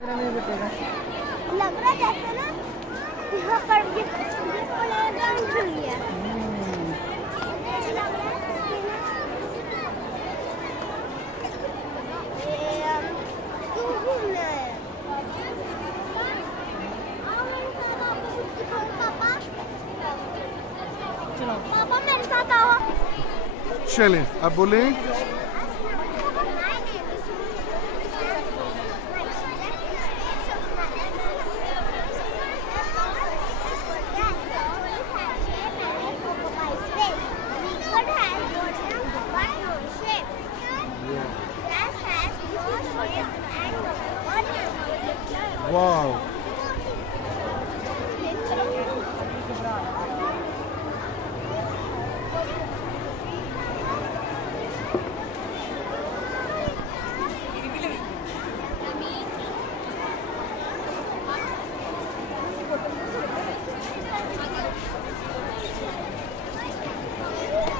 लग रहा है जैसे ना यहाँ पर ये प्लेग्राउंड खुल गया। लग रहा है क्यों घूमना है? पापा पापा मेरे साथ आओ। चलें अब बोलें। वाव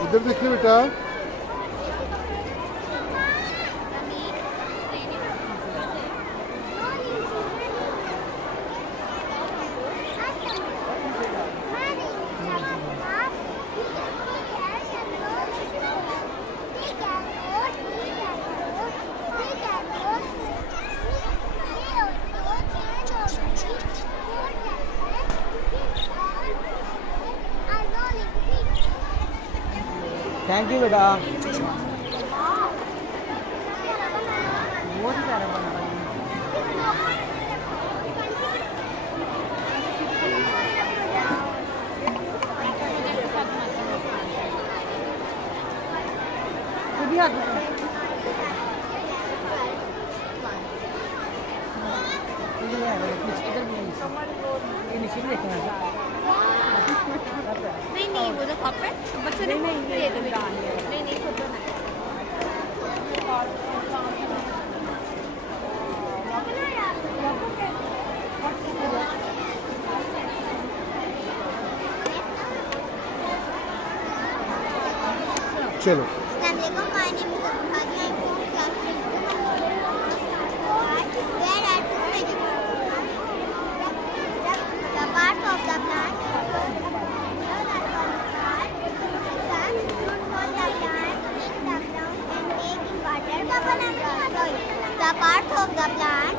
इधर देखिए बेटा। थैंक यू बेटा। नहीं वो तो कपड़े बच्चों ने दे दो बेटा। नहीं खुद तो है। चलो The parts of the plant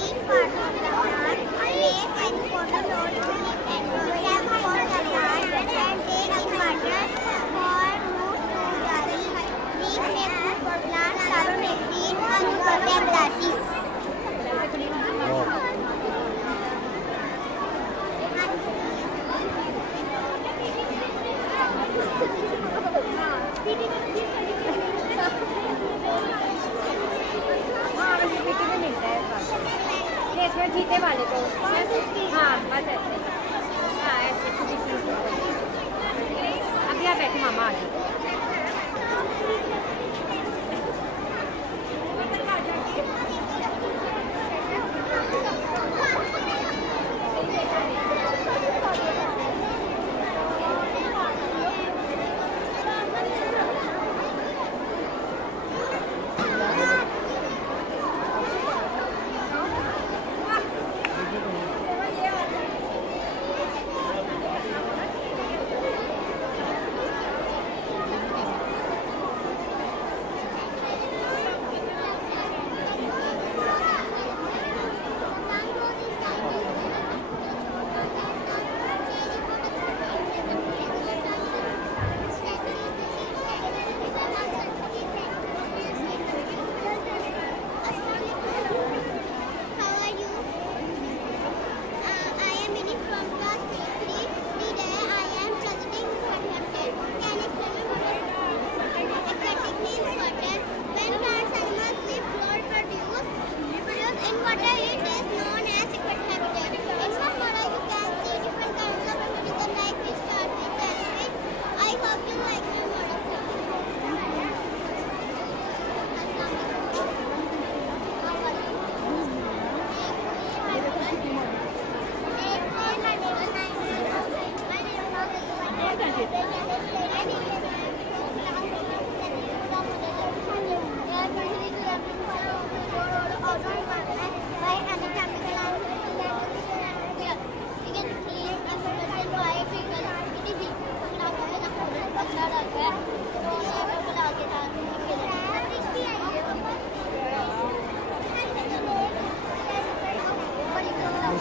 each part of the plant plays an important role to and care for the plant and take in water for roots to gerry. These make food for plants, serving seeds and protect the seeds. जीते वाले को हाँ बस ऐसे हाँ ऐसे अभी आप बैठे मामा आ जाओ।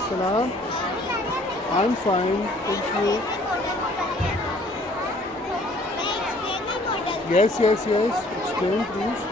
Assalam. I'm fine. Thank you. Yes. Explain, please.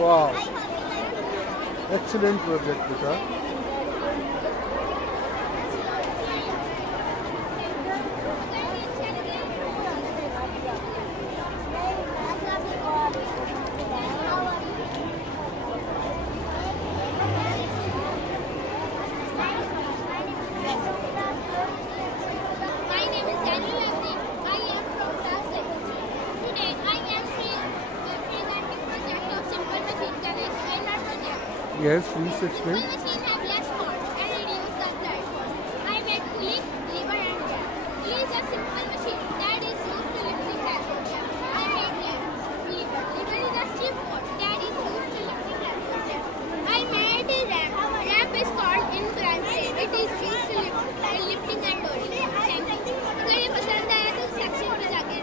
Wow. Excellent project, beta. My name is Daniel Abdi. I am from class 6. Today I am presenting project of simple machine. Can I explain our project? Yes, please Simple explain. machine have less force and reduce the applied force. I made pulley, lever and ram. Pulley is a simple machine that is used to lifting heavy. I made ram. Lever. Lever is a stiff force that is used to lifting heavy. I made a ram. Ramp is called in branch. It is used to lifting and loading. Thank you. अगर ये पसंद आया तो section में जाके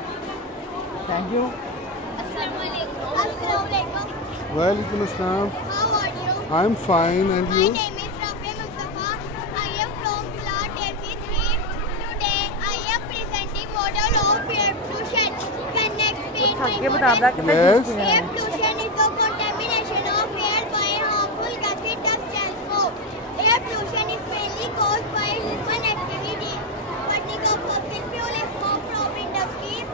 Thank you. Assalamualaikum. Walaikum Assalam. How are you? I'm fine, and My you? name is Rafi Mustafa. I am from class LC3. Today I am presenting model of air pollution. Can I explain my आगे बता model? रहा कितना Yes. चीज़ Air है pollution is the contamination of air by harmful gases, dust and smoke. Air pollution is mainly caused by human activity. Burning of fossil fuel, smoke from industries,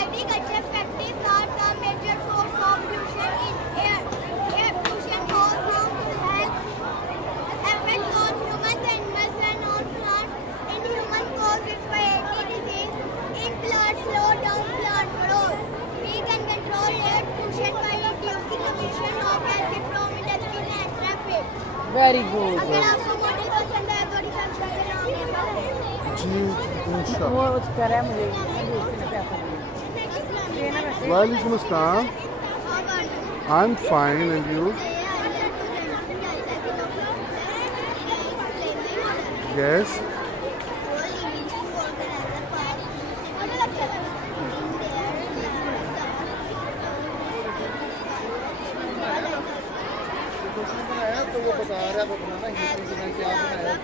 agriculture factories are the major source of pollution in air. Air pollution causes harmful health effects on humans, animals and on plants. In human cause respiratory disease. In plants, slow down plant growth. We can control air pollution by reducing emission of acid from industry and traffic. Very good. अगर आपको model पसंद आया तो subscribe जी, इंशाल्लाह. वो कुछ कर रहा है मुझे इसने पैसा देना वैसे Walaikum Assalam. I'm fine, and you? Yes. तो वो बता रहा है बनाना क्या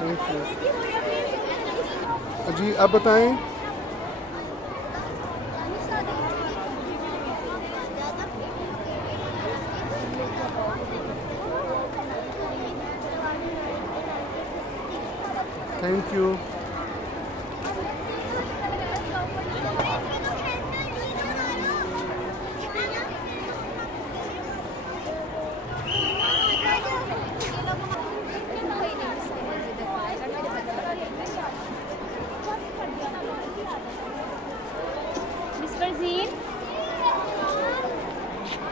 Thank you. जी अब बताएं. Thank you. मिस फरजीन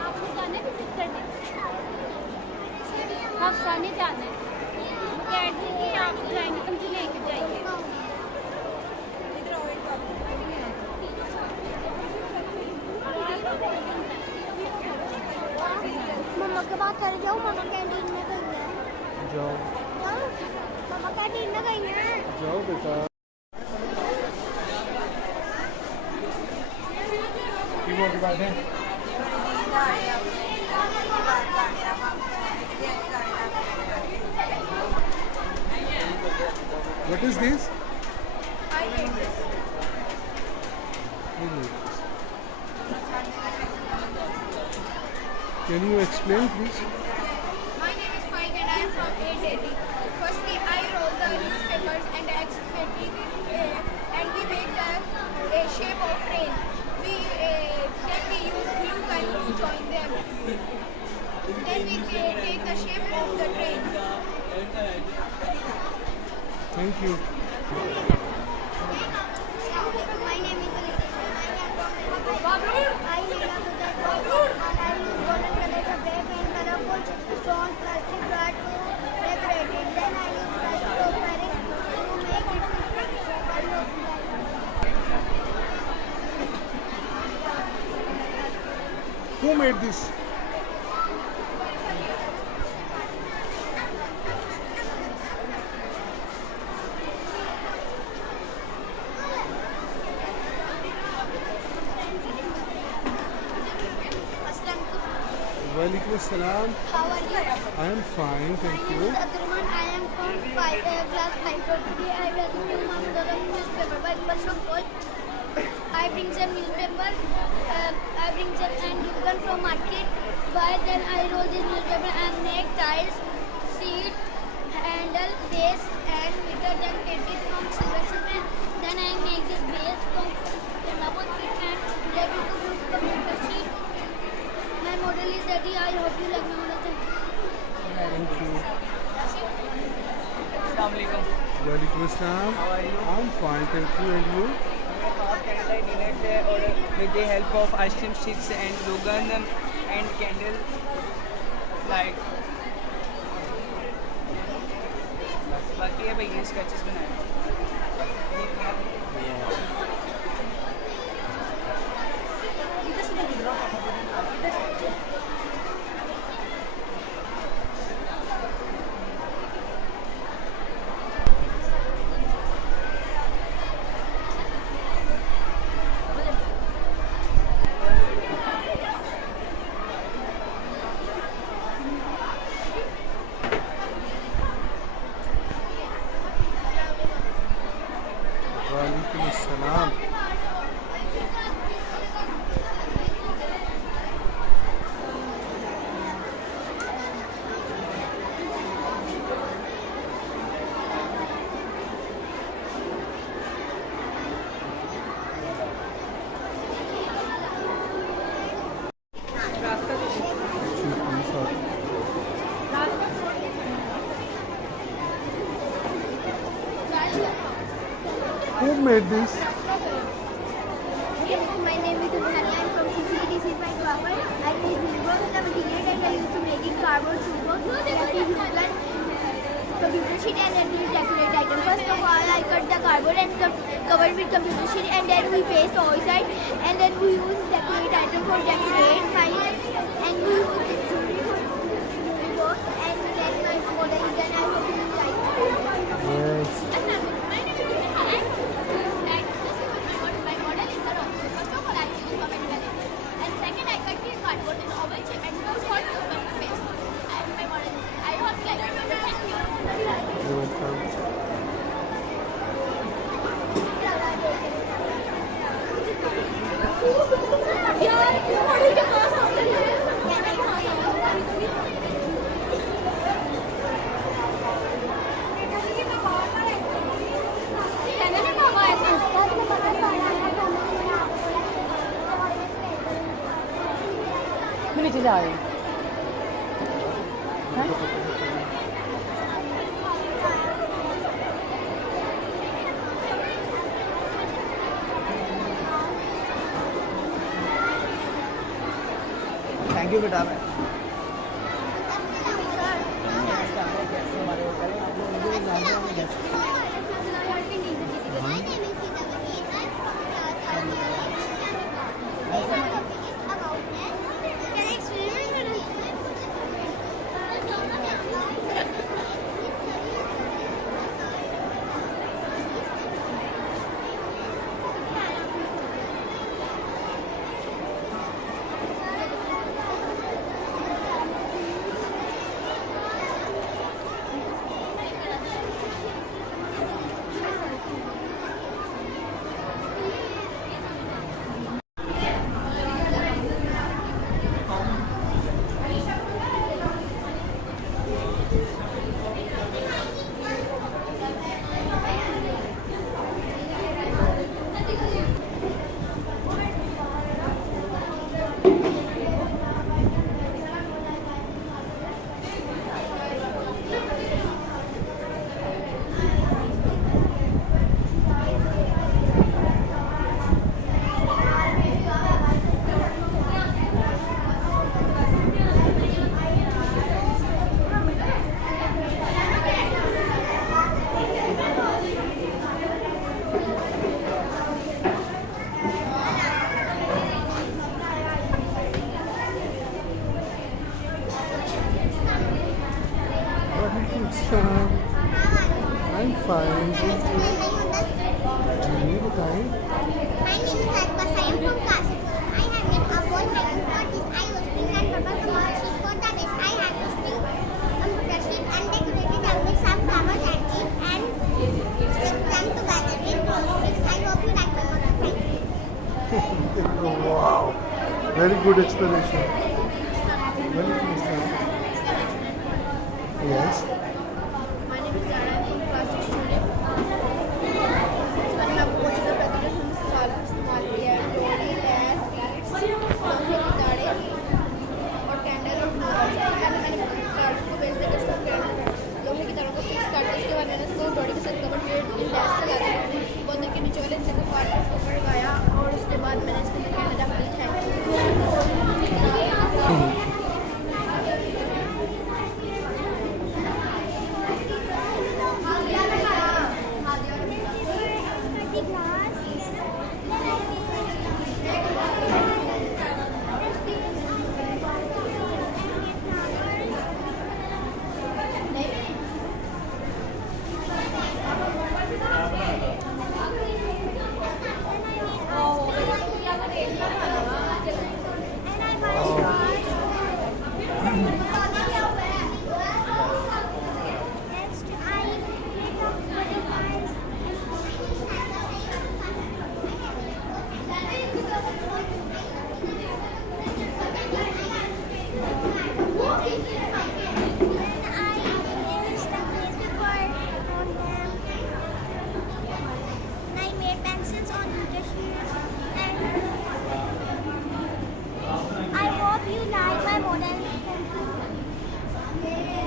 आपको जाना है विजिट करने हफ्सा नहीं जाना है कह रही कि आप जाएंगे तो मुझे लेके जाइए मम्मा के पास चले जाओ मम्मा कैंटीन में गई है जाओ मम्मा कैंटीन में गई है जाओ बेटा. What is this? Really? Can you explain, please? My name is Mike and I am from 880. Firstly, I roll the newspapers and accidentally and we make a shape of train. Then we use glue gun to join them. Then we take the shape of the train. Thank you. My name is Alicia. I made a good and I use golden colors of red and colorful stone plastic art to decorate it. Then I use plastic of Paris to make it Who made this? Walaikum Assalam. How are you? I am fine, thank My name you. is Abdurrahman. I am from class 5. Today I will do the newspaper. But first of all, I bring some newspaper. I bring some and glue from market. But then I roll this newspaper and make tiles, seat, handle, base, and meter. Then paint it from silver cement. Then I make this base from rubber kit and ready to use computer sheet. My model is ready. I hope you like my model. Thank you. Assalamualaikum. Walaikum Assalam. How are you? I'm fine, thank you. And you? Half candlelight dinner or with the help of ice cream sticks and glue gun and candle light. बस बाकी है भाई ये sketches बनाए Walaikum Assalam. Who made this? My name is Dunyani. I am from CCDC by Guwahati. I made Vivo the material and I used to make it cardboard super. That is used computer sheet and then we decorate item. First of all, I cut the cardboard and covered with computer sheet and then we paste the outside and then we use decorate item for decorate fine and we use jewelry for jewelry and then my model is done. I hope you like it. Yes. You're welcome. मैं नीचे जा रही हूँ thank you बेटा My name is Sidamani. I'm from class 5. Can I experiment? Aishan. I'm fine. जी बताएं. My name is Arpasa. I am from Kashipur. I have been awarded for this. I was pregnant for the scholarship. For the best, I had visiting brushing and decorated them with some flowers and leaves and stick them together with glue sticks. I hope you like my model. Thank you. Wow. Very good explanation. Very good explanation. Yes. My name is Zara. I'm from class 6 student. मैंने आपको कुछ का प्रतिदिन साल इस्तेमाल किया है लोरी lace beats लोहे की तारे और कैंडल और मैंने कार्ड को बेच देकर इसको लोहे की तारों को फिक्स कर दिया उसके बाद मैंने इसको बॉडी के साथ कवर किया लैस लगा दी बोतल के नीचे वाले हिस्से को काट के इसके ऊपर लगाया और उसके बाद मैंने इसको कैंडल रख दी thank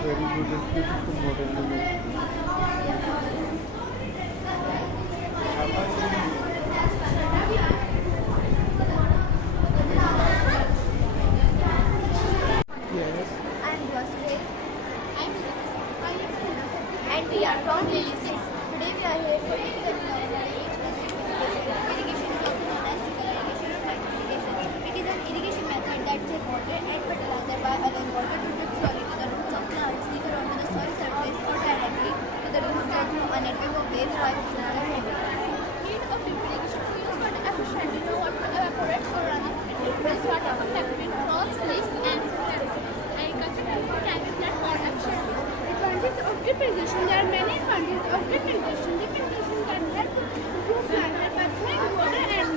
Very good and beautiful model you made. Yes. I'm Roswell. And we are from Lily 6. Today we are here for irrigation is also known as trickle irrigation or micro irrigation. It is an irrigation method that takes water and fertilizer by allowing water to drip slowly to the roots of plants, either onto the soil surface or directly to the roots through a network of waves by another moving. Need of drip irrigation to use water efficiently to evaporate or run off and replace water from peppermint, crops, leaves and plants. Agriculture can plant water efficiently. Advantages of drip irrigation. There are many advantages of drip irrigation. Drip irrigation can help improve plant health by throwing water and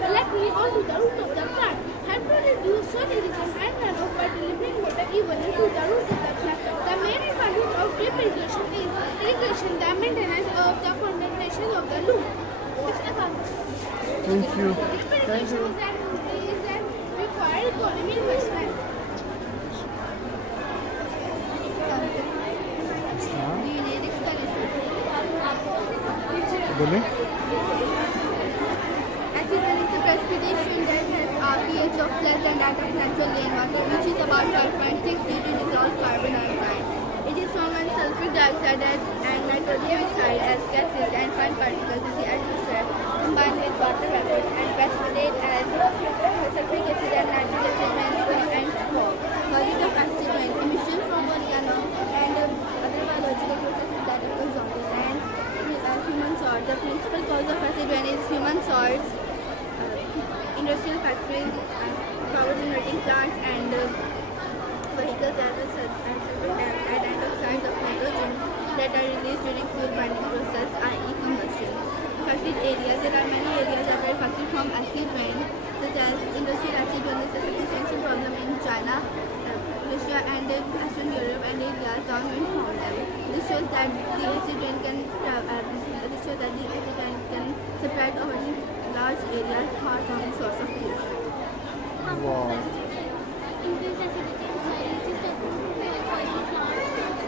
directly onto the root of the plant. Help to reduce soil erosion and runoff by delivering water evenly to the roots of the plant. The main advantage of drip irrigation is irrigation, the maintenance of the condensation of the loop. Thank you. Drip Thank irrigation you. is an required economy investment. हाँ, Do you need explanation? बोले. Acetone is the precipitation that has a pH of less than that of natural rainwater, which is about 5.6 due to dissolved carbon dioxide. It is formed when sulfuric dioxide and nitrogen oxide as gases and fine particles in the atmosphere combine with water vapors and precipitate as sulfuric acid and nitric acid and fog. Causes of acetone, emissions from volcano and other biological processes that are exhausted and human source. The principal cause of acetone is human source, industrial factories, power generating plants and vehicles that are sulfur dioxide and oxides of nitrogen that are released during fuel burning process, i.e. combustion. Affected areas. There are many areas that are affected from acetone, such as industrial acetone is a substantial problem in China, Russia and Western Europe and areas downwind from them. This shows that the acetone can spread over large areas far from the source of pollution. Wow. Increase acidity in soil, which is the poison plant.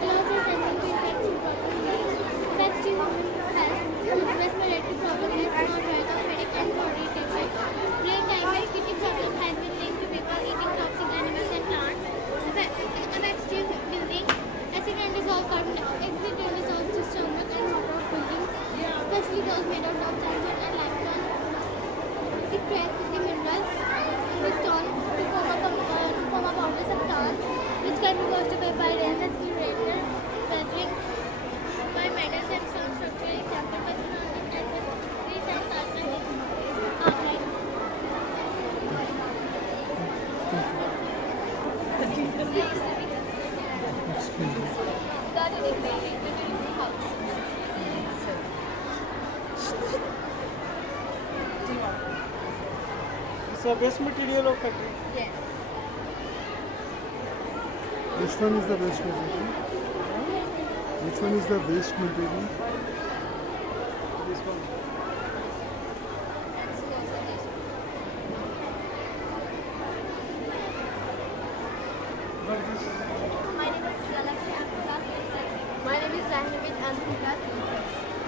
Clouds are tending to infect food properties. Affects the human health. Respiratory problem is non-dry cosmetic and body irritation. During time, mosquito problem has been linked to people eating toxic animals and plants. Affects the building. Acetone dissolves carbon acetone dissolves the stomach and water of buildings, especially those made out of sandstone and limestone. It breaks the minerals in the stone to form a powder substance, which can be washed away by rain, excavator, weathering, Excuse me. It's a waste material of factory. Yes. Which one is the waste material? Which one is the waste material? This one. But this My name is Salakshi. I'm from class 8. My name is Rahimit. I'm from class 8.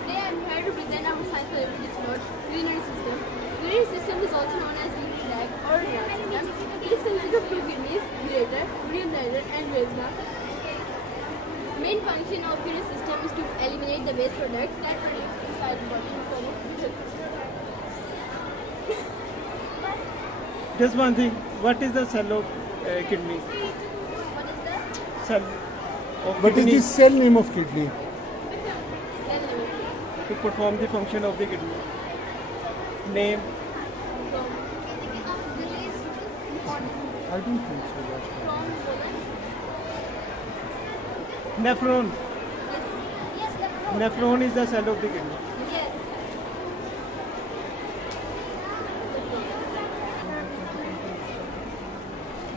Today I'm here to present our science collaborative note, urinary system. Urinary system is also known as urinary bag or urinary system. It is consisted of two kidneys, ureter, urine bladder, and vagina. Main function of urinary system is to eliminate the waste products that produce inside the body in the form of urine. just one thing. What is the cell of kidney? What is the Cell of What is kidney the cell name of kidney? cell level? to perform the function of the kidney. Name. I don't think so. That's From Nephron. Yes, the from. Nephron is the cell of the kidney. Yes.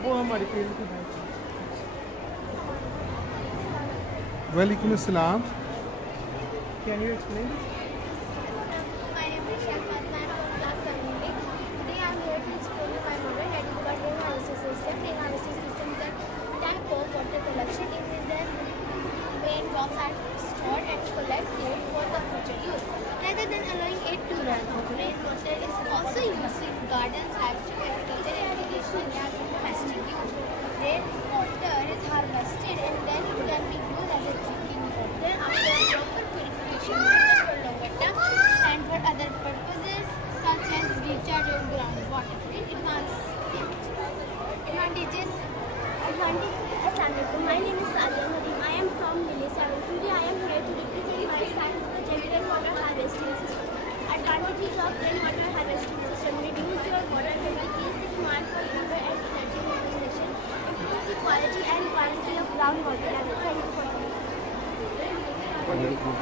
वो हमारी field की है. Walaikum Assalam. Can you explain? My name is Shahzad. I am from class 7A. Today I am here to explain you my model that is about rain harvesting system. Rain harvesting system is a type of water collection in which the raindrops are stored and collected for the future use. Rather than allowing it to run out, rainwater is also used in gardens, livestock, agriculture, irrigation, and domestic use. Rainwater is harvested and then it can be used as a drinking water after proper purification methods for longer term and for other purposes such as recharge of groundwater. Advantages. Assalamualaikum. My name is Sadia Nadeem. I am from Lily 7. Today I am here to represent my science project rainwater harvesting system. Advantages of rainwater harvesting system: reduce your water bill, decrease the demand for water and energy utilization, improve the quality and quantity of groundwater level. Thank you for Very good.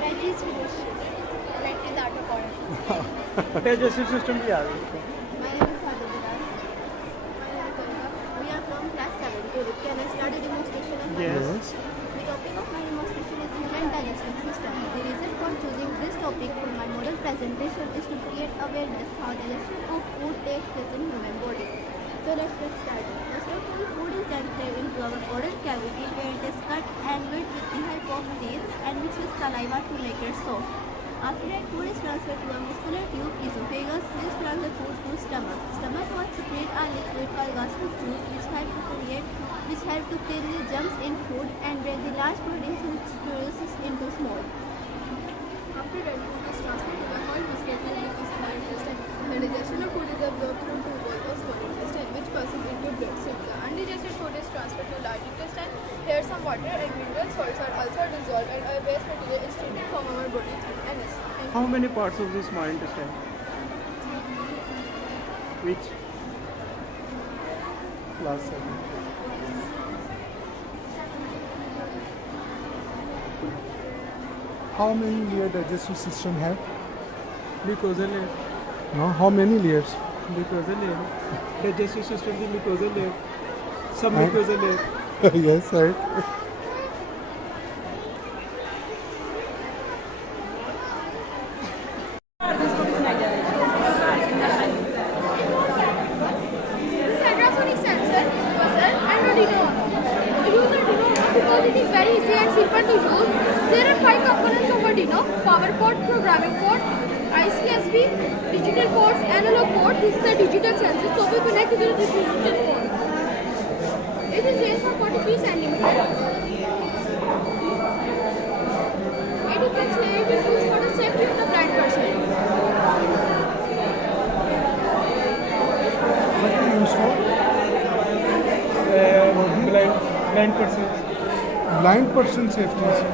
batteries finish. Batteries out of order. Digestive system भी आ गई. My name is Hadid Bilal. We are from class 7. Can I start a demonstration of Yes. Yes. The topic of my demonstration is human digestive system. The reason for choosing this topic for my model presentation is to create awareness how digestion of food takes place in human body. So let's get started. First of all, food is entered into our oral cavity where it is cut and made with the help of teeth and mixed with saliva to make it soft. After that, food is transferred to a muscular tube, esophagus, which transfers food to stomach. Stomach was secrete a liquid called gastric juice, which help to clean the germs in food and break the large proteins into small. After that, food is transferred to the whole muscular tube, which is small intestine. The digestion of food is absorbed through two walls of small intestine, which passes into blood stream. The undigested food is transferred to large intestine. Here, some water and mineral salts are also dissolved, and a waste material is treated from our body through NS. How many parts of the small intestine? Which? Class 7. How many layer digestive system have? Mucosal layer. No, how many layers? Mucosal layer. Digestive system की mucosal layer. Sub And- mucosal layer. Yes, right. This ultrasonic sensor, buzzer, and Arduino. The user Arduino because it is very easy and simple to use. There are 5 components of Arduino: power port, programming port, ICSP, digital ports, analog port. This is the digital sensor, so we connect to the digital port. It is raised for 43 centimeters. It is used for the safety of the blind person. What do you use for? Blind persons. Blind person safety. Sir.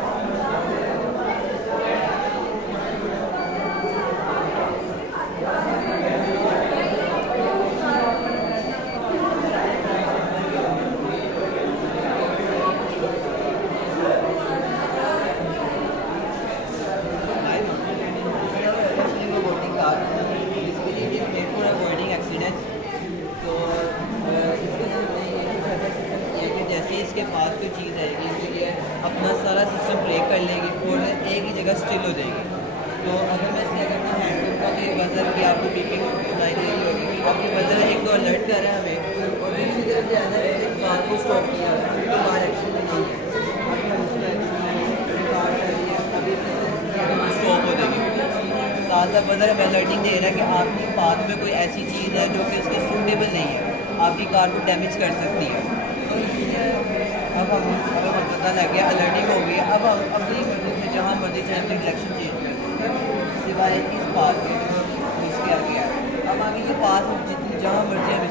पास कोई चीज़ आएगी तो ये अपना सारा system brake कर लेगी और एक ही जगह स्टिल हो जाएगी। तो अगर मैं इससे अगर मैं हैंडपम्प का भी बजर की आपको बीपिंग सुनाई दे रही होगी कि अपनी बजर एक तो अलर्ट कर रहा है हमें, और दूसरी तरफ जो है ना इसने कार को स्टॉप किया तो कार एक्शन में नहीं है, अभी हम उसका एक्शन में कार कर रही है, अभी स्टॉप हो जाएगी। साथ साथ बजर हमें अलर्टिंग दे रहा है कि आपकी पाथ में कोई ऐसी चीज़ है जो कि उसके सूटेबल नहीं है, आपकी कार को डैमेज कर सकती है। तो इसलिए अब हमें पता लग गया, अलर्टिंग हो गई। अब हम अपनी मर्जी से जहाँ मर्जी चाहे अपनी डायरेक्शन चेंज कर सकते हैं, सिवाय इस पाथ में मिस किया गया है। अब आगे ये पाथ जितनी जहाँ मर्जी हम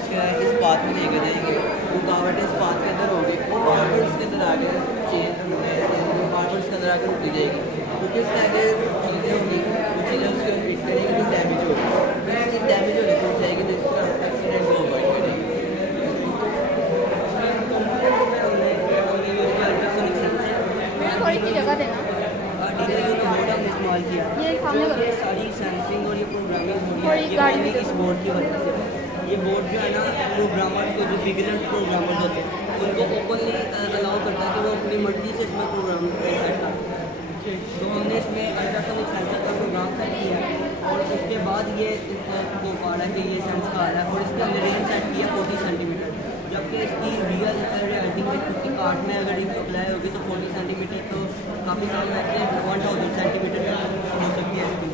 इस पाथ में लेकर जाएंगे, रुकावट इस पाथ के अंदर होगी, वो बार बार उसके अंदर आगे चेंज बार बार उसके अंदर आकर रुक जाएगी, क्योंकि इसके आगे चीज़ें होंगी, वो चीज़ें उसके फिट करेंगी तो डैमेज होगी, डैमेज होने को जाएगी तो इसका एक्सीडेंट को अवॉइड करेगी। थोड़ी सी जगह देना। इस्तेमाल किया ये सामने करो। ये सारी सेंसिंग और ये प्रोग्रामिंग हो रही थोड़ी है, ये गाड़ी mainly भी इस बोर्ड की वजह से। ये बोर्ड जो है ना प्रोग्रामर्स को, जो बिगिनर्स प्रोग्रामर्स होते हैं उनको ओपनली अलाउ करता है कि वो अपनी मर्जी से इसमें प्रोग्राम सेट कर। तो हमने इसमें अल्ट्रासोनिक सेंसर का प्रोग्राम सेट किया है और उसके बाद ये इसको पा रहा है कि ये सेंस का आ रहा है, और इसके अंदर रेंज सेट किया 40 सेंटीमीटर, जबकि इसकी रियल रियलिटी में खुद की कार्ड में अगर इसको अप्लाई होगी तो 40 सेंटीमीटर तो काफ़ी कम है कि 1000 सेंटीमीटर हो सकती है इसकी।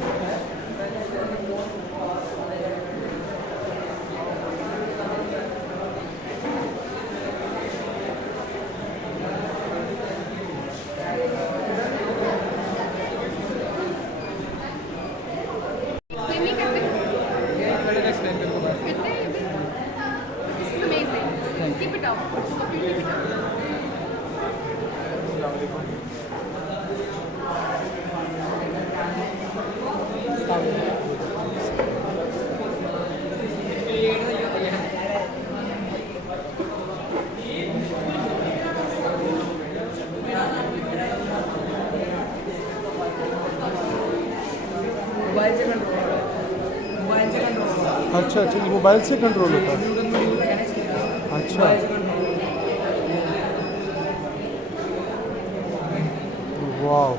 Keep it up. अच्छा अच्छा, ये मोबाइल से कंट्रोल होता है। अच्छा वाह,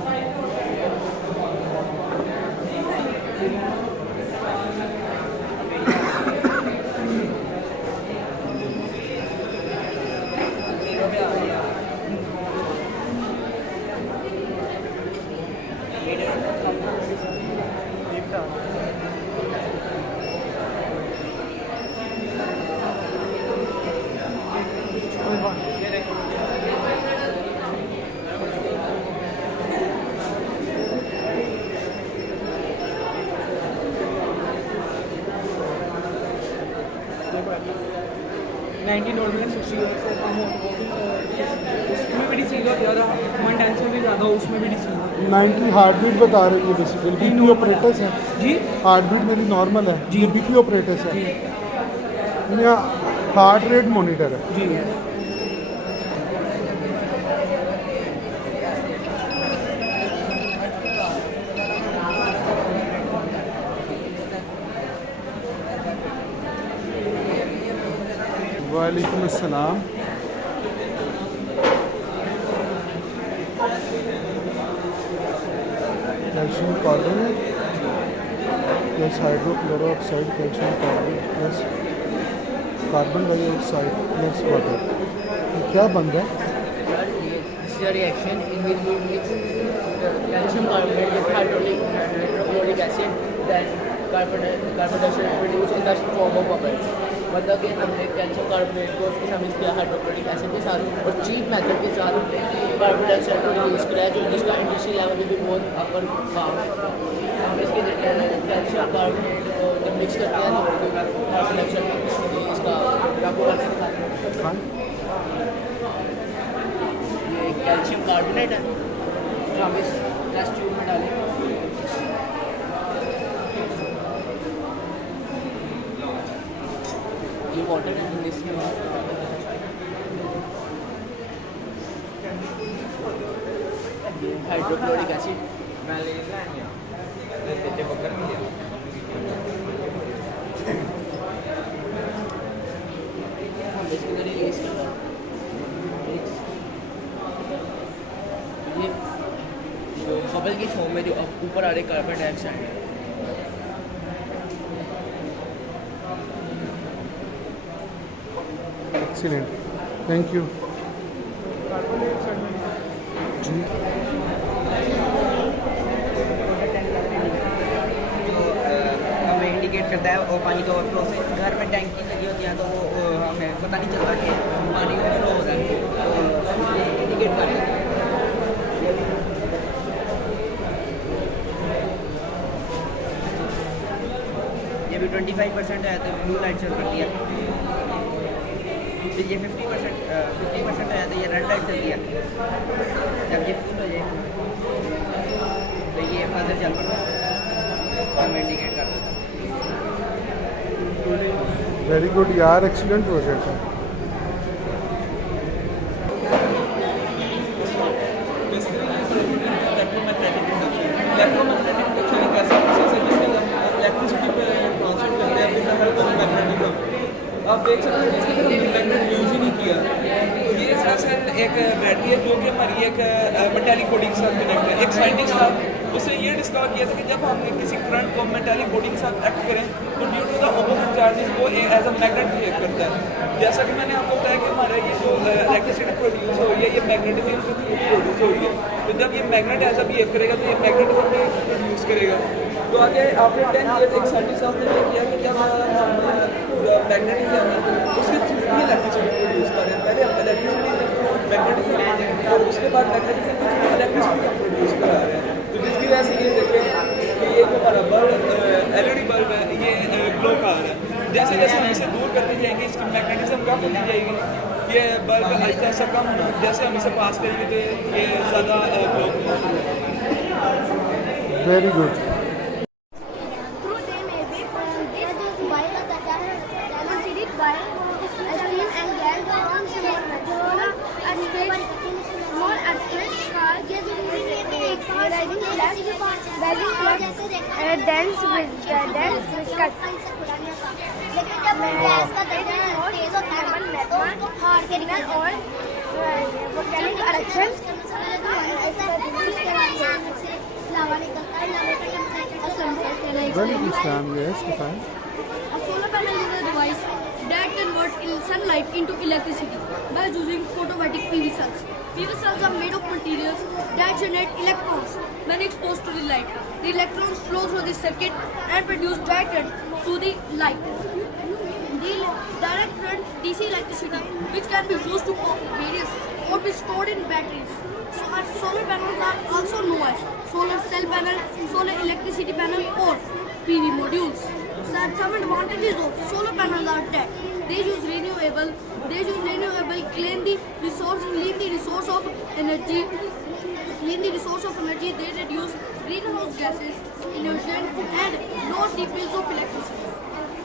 उसमें भी डिसीज होती है, मन टेंशन भी ज़्यादा, उसमें भी डिसीज होती 90 हार्ट बीट बता रही है बेसिकली। बीपी ऑपरेटर्स है जी। हार्ट बीट मेरी नॉर्मल है जी। ये बीपी ऑपरेटर्स है, या हार्ट रेट मॉनिटर है जी। वालेकुम अस्सलाम। Calcium carbonate plus hydrochloroxide, calcium carbonate plus carbon dioxide plus water, ये क्या बन रहा है? This is a reaction in which we mix calcium carbonate with hydrochloric acid, then carbon dioxide produced in the form of bubbles. मतलब कि हमने calcium carbonate को उसके साथ मिक्स किया हाइड्रोक्लोरिक एसिड के साथ, और चीप मेथड के साथ कार्बन डाइऑक्साइड को यूज़ किया जो जिसका इंडस्ट्री लेवल में भी बहुत अपर काम है। हम इसके कैल्शियम कार्बोनेट को जब मिक्स करते हैं तो कार्बन डाइऑक्साइड इसका आपको हाँ ये कैल्शियम कार्बोनेट है जो हम इस टेस्ट ट्यूब में डालेंगे। ये वाटर है इसके बाद हाइड्रोक्लोरिक एसिड हम इसके अंदर रिलीज कर रहे हैं। की फॉर्म में जो ऊपर आ रहे कार्बन डाइऑक्साइड है। एक्सीलेंट, थैंक यू जी। हमें इंडिकेट करता है और पानी का ओवरफ्लो से। घर में टैंकी लगी होती है तो वो हमें पता नहीं चलता कि पानी ओवरफ्लो हो रहा है, तो इंडिकेट कर देता है। ये भी 25% है तो ब्लू लाइट चल रही है। फिर ये 50% है तो ये रेड लाइट चलती है। जब ये फुल हो जाए तो ये अंदर चल पड़ता है, हमें इंडिकेट कर देता है। वेरी गुड यार, एक्सीलेंट प्रोजेक्ट है। इलेक्ट्रोमैग्नेटिक इंडक्शन एक ऐसा प्रोसेस है जिसके अंदर हम इलेक्ट्रिसिटी पे ट्रांसफर करते हैं बिना हर कोई मैग्नेटिज्म। आप देख सकते हैं जिसके अंदर हमने मैग्नेट यूज़ ही नहीं किया। तो ये दरअसल एक बैटरी है जो कि हमारी एक मेटालिक बॉडी के साथ कनेक्ट है। एक साइंटिस्ट था, उसने ये डिस्कवर किया था कि जब हम किसी करंट को मेटालिक बॉडी के साथ एक्ट करें तो due to the opposite charges वो एज अ मैग्नेट बिहेव करता है। जैसा कि मैंने आपको बताया कि हमारा ये जो इलेक्ट्रिसिटी प्रोड्यूस हो रही है ये मैग्नेटिज्म से प्रोड्यूस हो रही है। तो जब ये मैग्नेट एज अ बिहेव करेगा तो ये मैग्नेट को प्रोड्यूस करेगा। तो आगे आफ्टर 10 ईयर एक साइंटिस्ट साहब ने ये किया कि जब हम मैग्नेटिज्म है उसके थ्रू ही इलेक्ट्रिसिटी प्रोड्यूस कर रहे हैं। पहले हम इलेक्ट्रिसिटी मैग्नेटिज्म और उसके बाद मैग्नेटिज्म के थ्रू इलेक्ट्रिसिटी हम प्रोड्यूस करा रहे हैं। तो जिसकी वजह से ये देखें कि ये जो हमारा बल्ब LED बल्ब है ये ग्लो कर रहा है। जैसे जैसे हम इसे दूर करते जाएंगे इसकी मैग्नेटिज्म कम होती जाएगी, ये बल्ब आहिस्ता आहिस्ता कम होना, जैसे हम इसे पास करेंगे तो ये ज़्यादा ग्लो करेगा। Very good. Through them, this while considered by steam and gas from small earthquakes caused rising dense viscous. लेकिन जब गैस का दर्जा तेज होता है तो उसको हार्ड सिग्नल और वोल्केनिक eruptions लावा निकलता है। लावा का When it is time, yes, fine. A solar panel is a device that converts sunlight into electricity by using photovoltaic PV cells. PV cells are made of materials that generate electrons when exposed to the light. The electrons flow through the circuit and produce direct current to the light. The direct current DC electricity, which can be used to power various or be stored in batteries. So our solar panels are also known as solar cell panel, solar electricity panel, or PV modules. Some advantages of solar panels are that they use renewable, clean the resource of energy, they reduce greenhouse gases, emission, and lower the bills of electricity.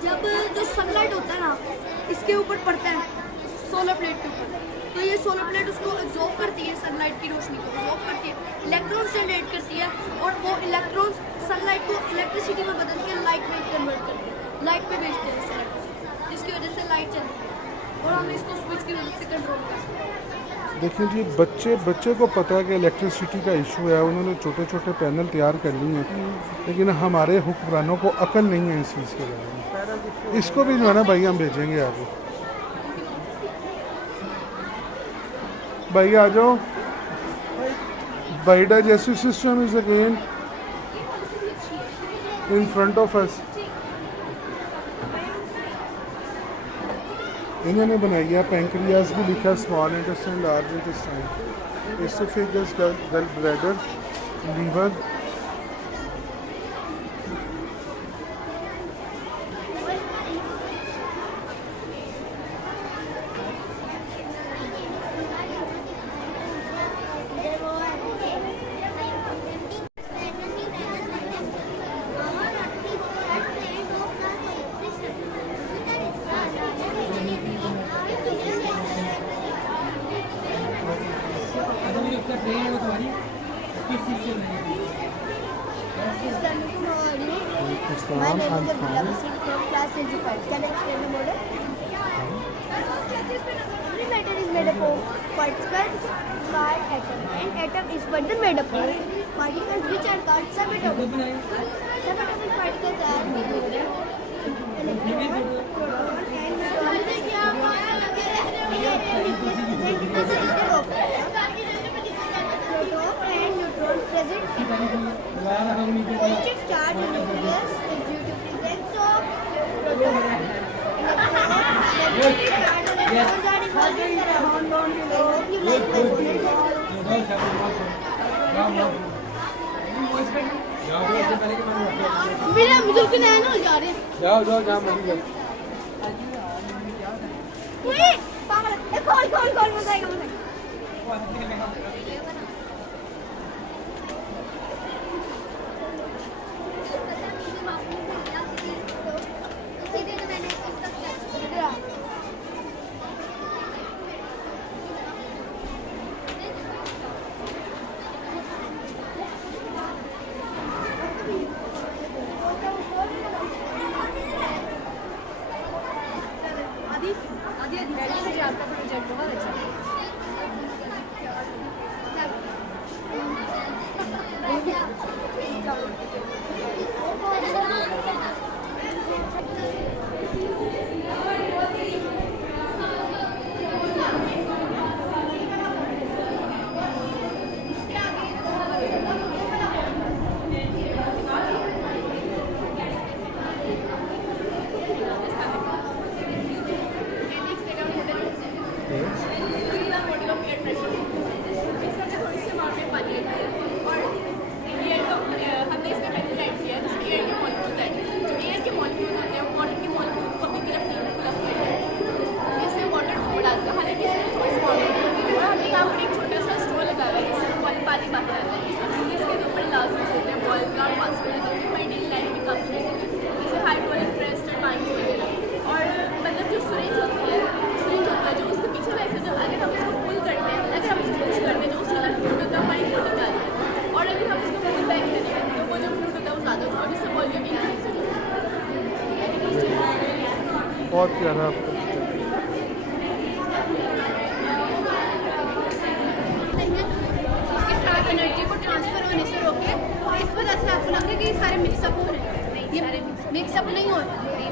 जब जो sunlight होता है ना इसके ऊपर पड़ता है solar plate के ऊपर, तो ये सोलर प्लेट उसको एब्जॉर्ब करती है, सनलाइट की रोशनी को एब्जॉर्ब करती है, इलेक्ट्रॉन्स जनरेट करती है और वो इलेक्ट्रॉन्स सनलाइट को इलेक्ट्रिसिटी में बदल के लाइट में कन्वर्ट करती है, लाइट पे भेजते हैं उस इलेक्ट्रिसिटी, जिसकी वजह से लाइट चलती है और हम इसको स्विच की मदद से कंट्रोल कर सकते हैं। देखिए जी, बच्चे को पता है कि इलेक्ट्रिसिटी का इशू है, उन्होंने छोटे छोटे पैनल तैयार कर लिए हैं, लेकिन हमारे हुक्मरानों को अकल नहीं है इस चीज़ के बारे में। इसको भी जो है ना भाई हम भेजेंगे आगे। भाई आ जाओ। Biodigestive system is again in front of us. इन्होंने बनाई है पैंक्रियास भी लिखा, small intestine, large intestine, oesophagus, gall bladder, liver. My name is Abdullah Basir from class KG5. Can I explain the model? Every matter is made up of particles called atom, and atom is further made up of particles which are called subatomic. Subatomic particles are electron, proton, and neutron. Here represent the center of atom. Proton and neutron present. Positive charge in nucleus is due to presence of proton. Negative charge in electrons are involved in the round. I hope you like my model. मेरा मिजुल के नया ना जा रहे हैं जाओ जाओ जाओ मनी जाओ Wait, पागल कौन बताएगा मुझे सीधे तो मैंने इसका स्केच किया आपका प्रोजेक्ट बहुत अच्छा है बहुत प्यारा एनर्जी को ट्रांसफर होने से रोके इस वजह से आपको लग रहा है कि ये सारे मिक्सअप हो रहे हैं ये मिक्सअप नहीं हो रहे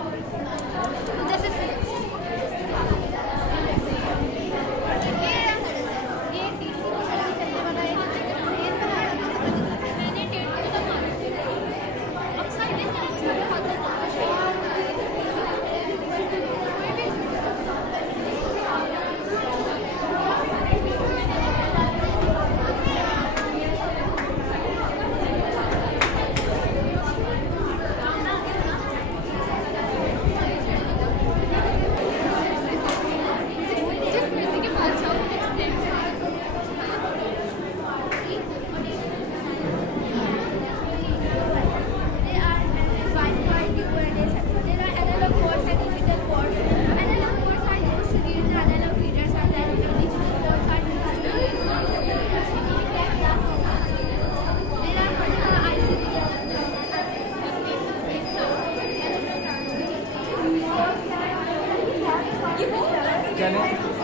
जैसे चले